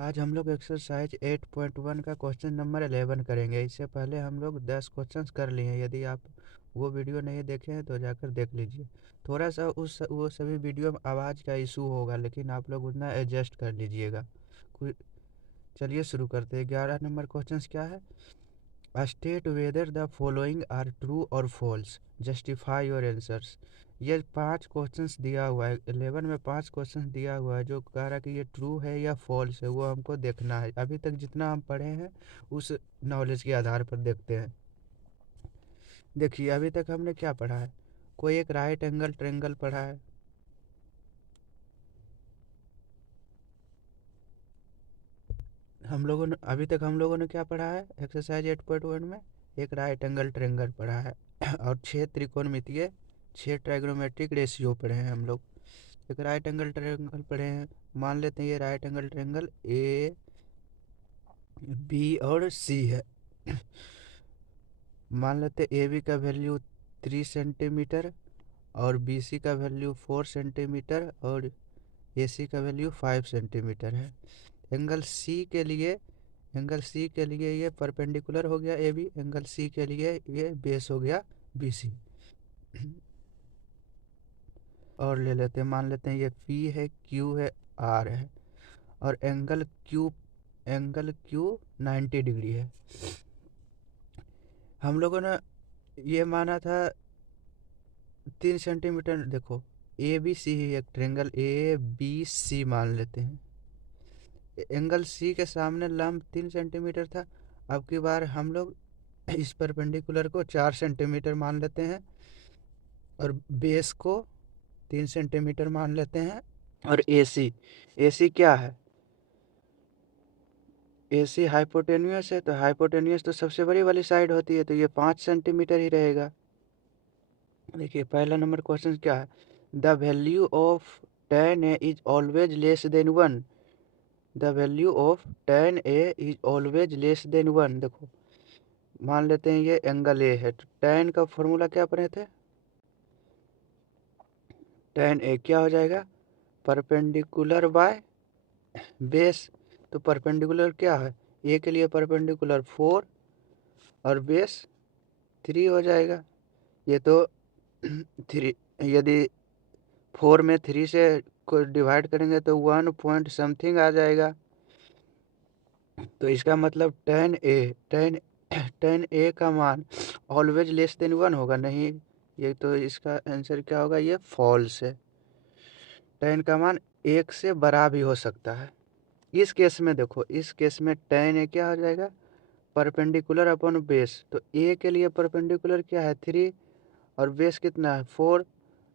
आज हम लोग एक्सरसाइज 8.1 का क्वेश्चन नंबर 11 करेंगे। इससे पहले हम लोग 10 क्वेश्चंस कर लिए हैं। यदि आप वो वीडियो नहीं देखे हैं तो जाकर देख लीजिए। थोड़ा सा वो सभी वीडियो में आवाज़ का इशू होगा, लेकिन आप लोग उतना एडजस्ट कर लीजिएगा। चलिए शुरू करते हैं। 11 नंबर क्वेश्चंस क्या है? State whether the following are true और फॉल्स, जस्टिफाई योर आंसर्स। ये 5 क्वेश्चंस दिया हुआ है। 11 में 5 क्वेश्चंस दिया हुआ है जो कह रहा है कि ये ट्रू है या फॉल्स है, वो हमको देखना है। अभी तक जितना हम पढ़े हैं उस नॉलेज के आधार पर देखते हैं। देखिए अभी तक हमने क्या पढ़ा है। कोई एक राइट एंगल ट्रायंगल पढ़ा है। अभी तक हम लोगों ने क्या पढ़ा है एक्सरसाइज 8.1 में? एक राइट एंगल ट्रायंगल पढ़ा है और 6 त्रिकोणमितीय 6 ट्राइगोनोमेट्रिक रेशियो पढ़े हैं हम लोग। एक राइट एंगल ट्रायंगल पढ़े हैं। मान लेते हैं ये right angle triangle A B और सी है। मान लेते हैं ए बी का वैल्यू 3 सेंटीमीटर और बी सी का वैल्यू 4 सेंटीमीटर और ए सी का वैल्यू 5 सेंटीमीटर है। एंगल सी के लिए ये परपेंडिकुलर हो गया ए बी, एंगल सी के लिए ये बेस हो गया बी सी। और ले लेते हैं, मान लेते हैं ये पी है, क्यू है, आर है और एंगल क्यू 90 डिग्री है। हम लोगों ने ये माना था 3 सेंटीमीटर। देखो ए बी सी ही एक ट्रायंगल ए बी सी मान लेते हैं। एंगल सी के सामने लंब 3 सेंटीमीटर था। अब की बार हम लोग इस परपेंडिकुलर को 4 सेंटीमीटर मान लेते हैं और बेस को 3 सेंटीमीटर मान लेते हैं। और ए सी क्या है? ए सी हाइपोटेन्यूस है, तो हाइपोटेन्यूस तो सबसे बड़ी वाली साइड होती है, तो ये 5 सेंटीमीटर ही रहेगा। देखिए पहला नंबर क्वेश्चन क्या है? The value of tan A is always less than 1। The value of tan A is always less than 1। देखो मान लेते हैं ये एंगल ए है, तो tan का फॉर्मूला क्या पढ़े थे? tan ए क्या हो जाएगा? Perpendicular by base. तो परपेंडिकुलर क्या है? ए के लिए परपेंडिकुलर 4 और बेस 3 हो जाएगा। ये तो 3, यदि 4 में 3 से को डिवाइड करेंगे तो 1 पॉइंट समथिंग आ जाएगा। तो इसका मतलब टेन ए का मान ऑलवेज लेस देन 1 होगा नहीं। ये तो इसका आंसर क्या होगा? ये फॉल्स है। टेन का मान 1 से बड़ा भी हो सकता है। इस केस में देखो, इस केस में टेन ए क्या हो जाएगा? Perpendicular upon base. तो ए के लिए परपेंडिकुलर क्या है? 3 और बेस कितना है? 4।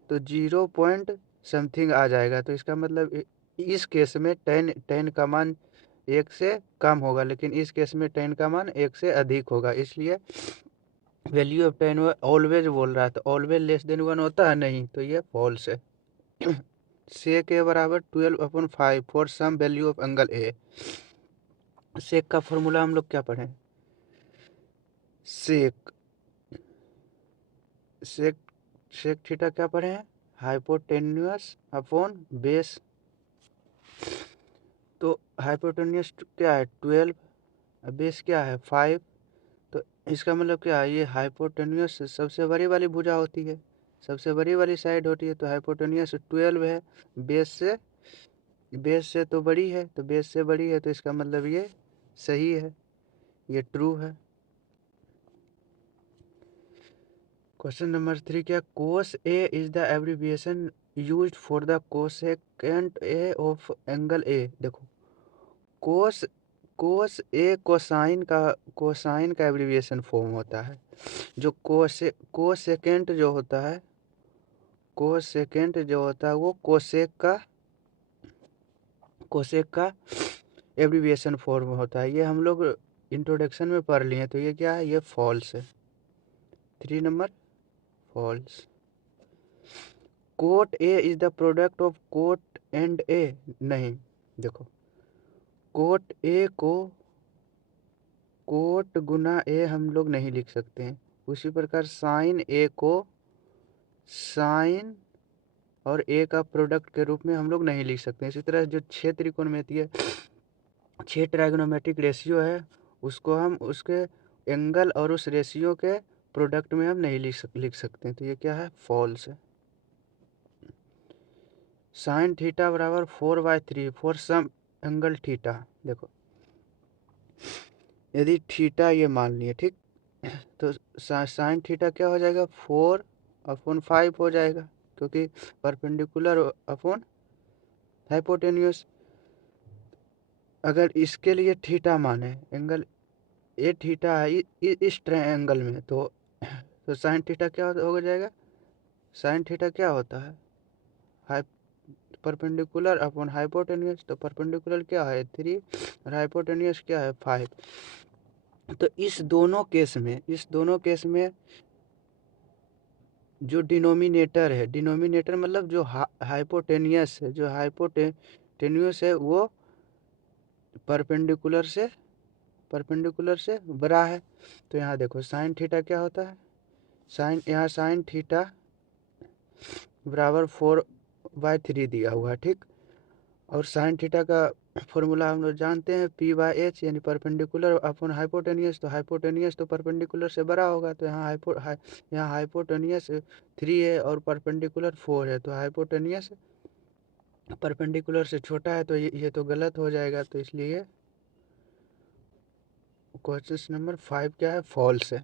तो 0 पॉइंट समथिंग आ जाएगा। तो इसका मतलब इस केस में टेन का मान 1 से कम होगा, लेकिन इस केस में टेन का मान 1 से अधिक होगा। इसलिए वैल्यू ऑफ टेन ऑलवेज बोल रहा है, तो ऑलवेज लेस देन 1 होता है नहीं, तो ये फॉल्स है। से के बराबर 12/5 for some value of angle A. Sec का फॉर्मूला हम लोग क्या पढ़े? सेक सेक सेक थीटा क्या पढ़े हैं? Hypotenuse upon base. तो हाइपोटेन्यूस क्या है? 12, बेस क्या है? 5। तो इसका मतलब क्या है? ये हाइपोटेन्यूस सबसे बड़ी वाली भुजा होती है, सबसे बड़ी वाली साइड होती है, तो हाइपोटेन्यूस 12 है। बेस से बेस से तो बड़ी है, तो बेस से बड़ी है, तो इसका मतलब ये सही है, ये ट्रू है। क्वेश्चन नंबर 3 क्या? Cos A is the abbreviation used for the cosecant A of angle A. देखो कोस कोस ए कोसाइन का एब्रीविएशन फॉर्म होता है। जो कोसेकेंट जो होता है, वो कोसेक का एब्रीविएशन फॉर्म होता है। ये हम लोग इंट्रोडक्शन में पढ़ लिए, तो ये क्या है? ये फॉल्स है। 3 number false. Cot A is the product of cot and A. नहीं, देखो कोट ए को कोट गुना ए हम लोग नहीं लिख सकते हैं। उसी प्रकार साइन ए को साइन और ए का प्रोडक्ट के रूप में हम लोग नहीं लिख सकते। इसी तरह जो 6 त्रिकोणमितीय 6 ट्राइगोनोमेट्रिक रेशियो है, उसको हम उसके एंगल और उस रेशियो के प्रोडक्ट में हम नहीं लिख सकते, तो ये क्या है, फॉल्स है। साइन थीटा बराबर 4/3 फॉर सम एंगल थीटा। देखो यदि थीटा ये मान लिए, ठीक, तो साइन थीटा क्या हो जाएगा, 4/5 हो जाएगा, क्योंकि परपेंडिकुलर अपॉन हाइपोटेन्यूस। अगर इसके लिए थीटा माने, एंगल ए थीटा है इस ट्रायंगल में, तो साइन थीटा क्या हो जाएगा, साइन थीटा क्या होता है, हाई परपेंडिकुलर अपॉन हाइपोटेन्यूस। तो परपेंडिकुलर क्या है 3 और हाइपोटेन्यूस क्या है 5। तो इस दोनों केस में जो डिनोमिनेटर है, डिनोमिनेटर मतलब जो हाइपोटेनियस है, जो हाइपोटेन्यूस है, वो परपेंडिकुलर से बड़ा है। तो यहाँ देखो साइन थीटा क्या होता है, यहाँ साइन थीटा बराबर 4/3 दिया हुआ है, ठीक। और साइन थीटा का फॉर्मूला हम लोग जानते हैं, P/H, यानी परपेंडिकुलर अपॉन हाइपोटेनियस। तो हाइपोटेनियस तो परपेंडिकुलर से बड़ा होगा, तो यहाँ हाइपोटेनियस 3 है और परपेंडिकुलर 4 है, तो हाइपोटेनियस परपेंडिकुलर से छोटा है, तो ये तो गलत हो जाएगा। तो इसलिए क्वेश्चन नंबर 5 क्या है, फॉल्स है।